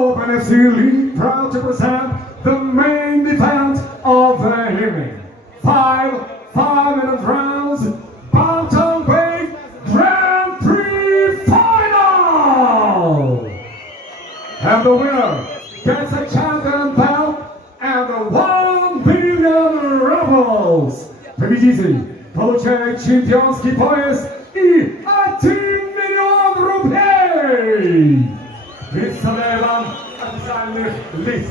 Open FC League proud to present the main event of the evening. 5-minute rounds, Bantamweight Grand Prix Final! And the winner gets a champion belt and the 1 billion rubles. Победитель получает чемпионский пояс и 1 миллион рублей. Представляю вам официальных лиц.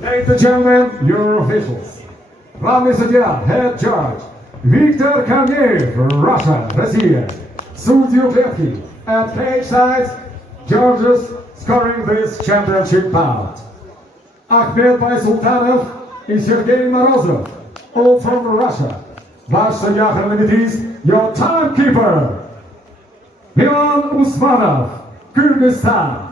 Ladies and gentlemen, your officials. Главный судья, head judge, Виктор Корнеев, Russia, Россия. Судьи у клетки, at cage sides, judges scoring this championship bout. Ахмед Байсултанов и Сергей Морозов, all from Russia. Ваш судья хронометрист, your timekeeper. Милан Усманов, Кыргызстан.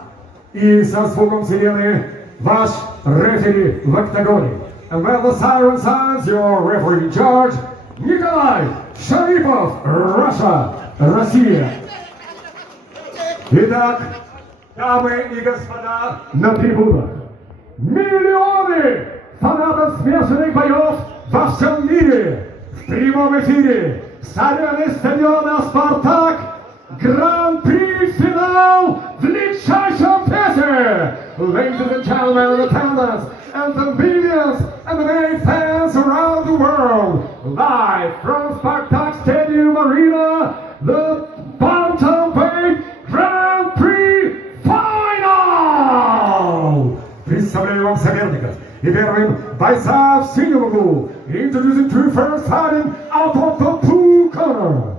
И со звуком сирены ваш рефери в октагоне. And when the siren sounds, your referee in charge, Николай Шарипов, Russia, Россия. Итак, дамы и господа, на трибунах. Миллионы фанатов смешанных боев во всем мире. В прямом эфире с арены стадиона «Спартак» Гран-при финал в легчайшем весе! Ladies and gentlemen in attendance, and the millions and the many fans around the world, live from Spartak Stadium Arena, the Bantamweight Grand Prix Final! Представляю вам соперников. И первым бойца в синем углу. Introducing two first fighting out of the blue corner.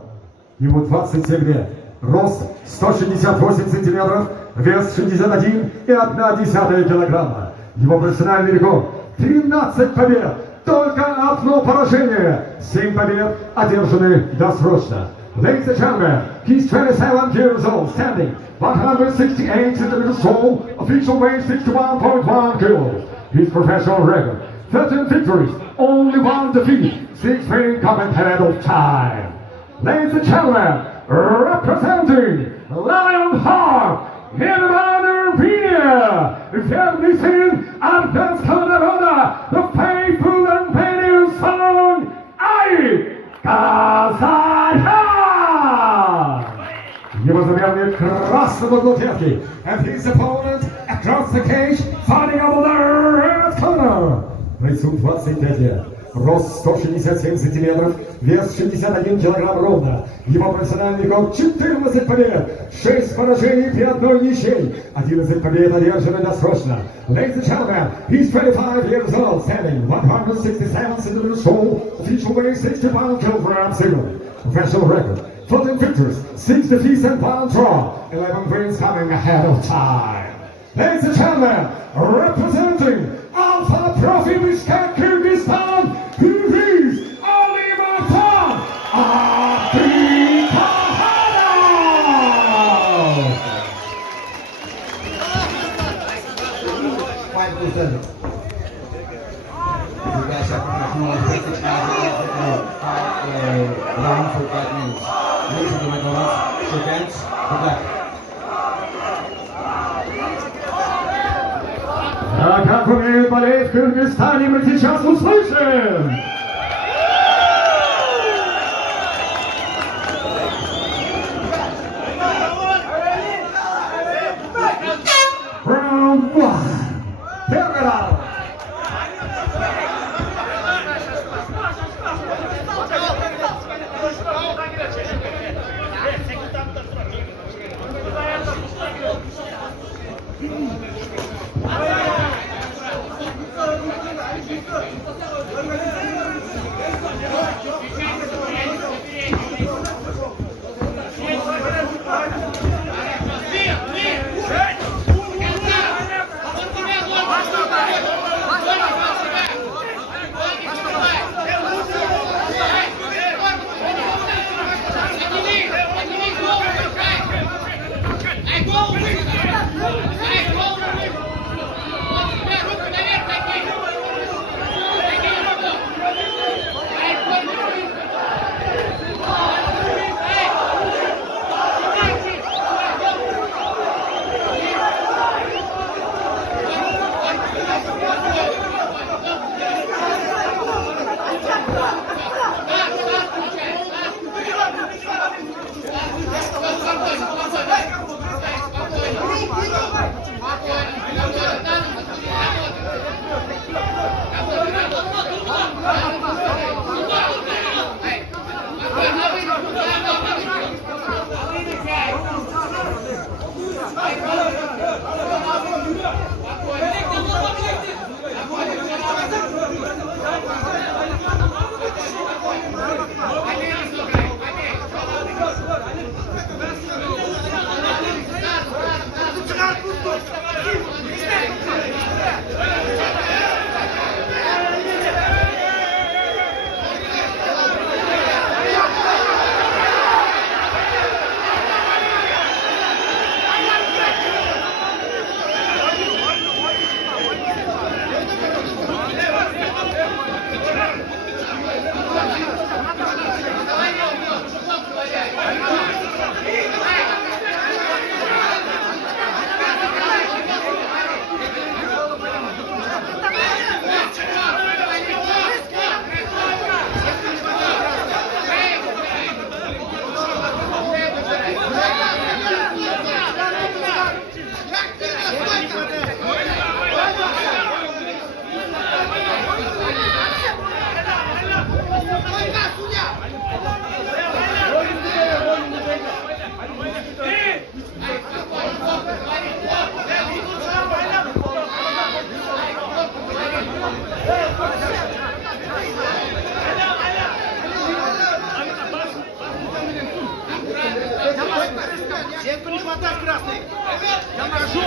Ему 27 лет. Рост 168 сантиметров, вес 61,1 килограмма. Его профессиональный рекорд 13 побед, только одно поражение. 7 побед одержаны досрочно. Ladies and gentlemen, he's 27 years old, standing 168 centimeters tall, official weight 61.1 kilos. His professional record 13 victories, only 1 defeat, 6 winning coming ahead of time. Ladies and gentlemen, representing Lionheart, Hinamander Arena, верный сын армянского народа, the faithful and penny song, Аид Казахстан! Его заверный красного угла клетки, and his opponent across the cage, fighting over the red corner. Бойцу 25 лет. Рост 167 сантиметров, вес 61 килограмм ровно. Его профессиональный рекорд 14 побед, 6 поражений при одной ничьей. 11 побед одержаны досрочно. Ladies and gentlemen, he's 25 years old, standing 167 centimeters tall, official weight 61 kilograms single. Professional record, 14 victories, 6 defeats and 1 draw, 11 wins coming ahead of time. Ladies and gentlemen, representing Alpha Profi Bishkek, Kyrgyzstan, who is Ali Matan Abdikhanov! You guys have professional athletes round for 5 minutes. Ladies and gentlemen, shake hands. Good luck. А как умеют болеть в Кыргызстане, мы сейчас услышим! Round 1. Первый раунд. хватай красный! Я прошу!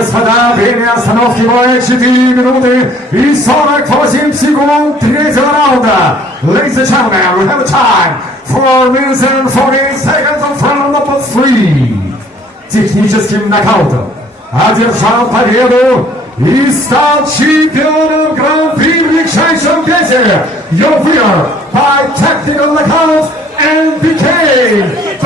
господа, время остановки боя 4 минуты и 48 секунд третьего раунда. Ladies and gentlemen, we have a time for minutes and 48 seconds of round number 3. Техническим нокаутом одержал победу и стал чемпионом Гран-при from Desert, your winner by technical knockout and became